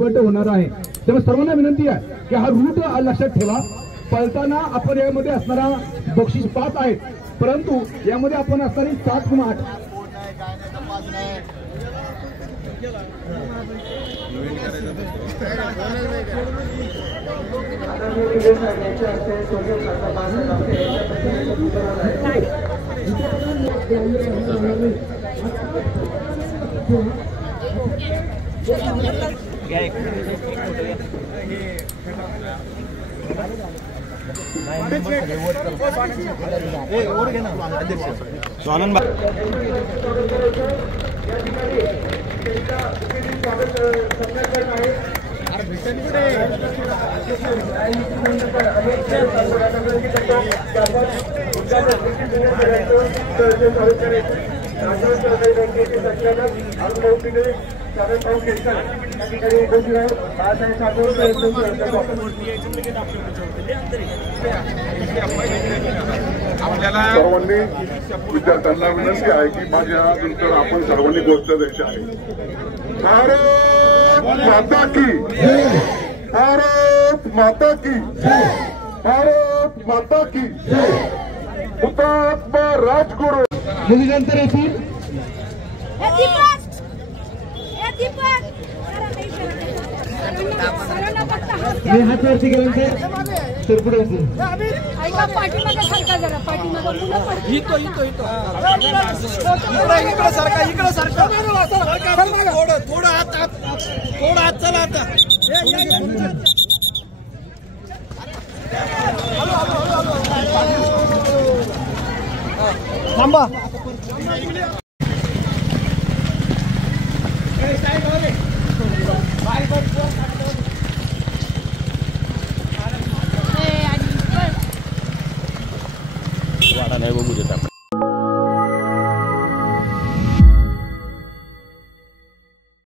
वहिवट होणार आहे। त्यामुळे सर्वांना विनंती आहे की हा रूट लक्षात ठेवा। पळताना आपण यामध्ये असणारा बक्षीस 5 आहेत, परंतु यामध्ये आपण असणारी 7 किंवा 8 आपल्याला सर्वांनी विद्यार्थ्यांना विनंती आहे की माझ्यानंतर आपण सर्वांनी गोष्ट द्यायची आहे। भारत माता की, भारत माता की, भारत माता की, हुतात्मा राजगुरू मुलीनंतर येथील हातवरती गेल्यानंतर तर पुढे ऐका पाठीमागे सारखा जरा पाठीमागे मुलं इकडं सारखा थोडं हात चला आता थांबा वाडा नाही बघू देत आपण।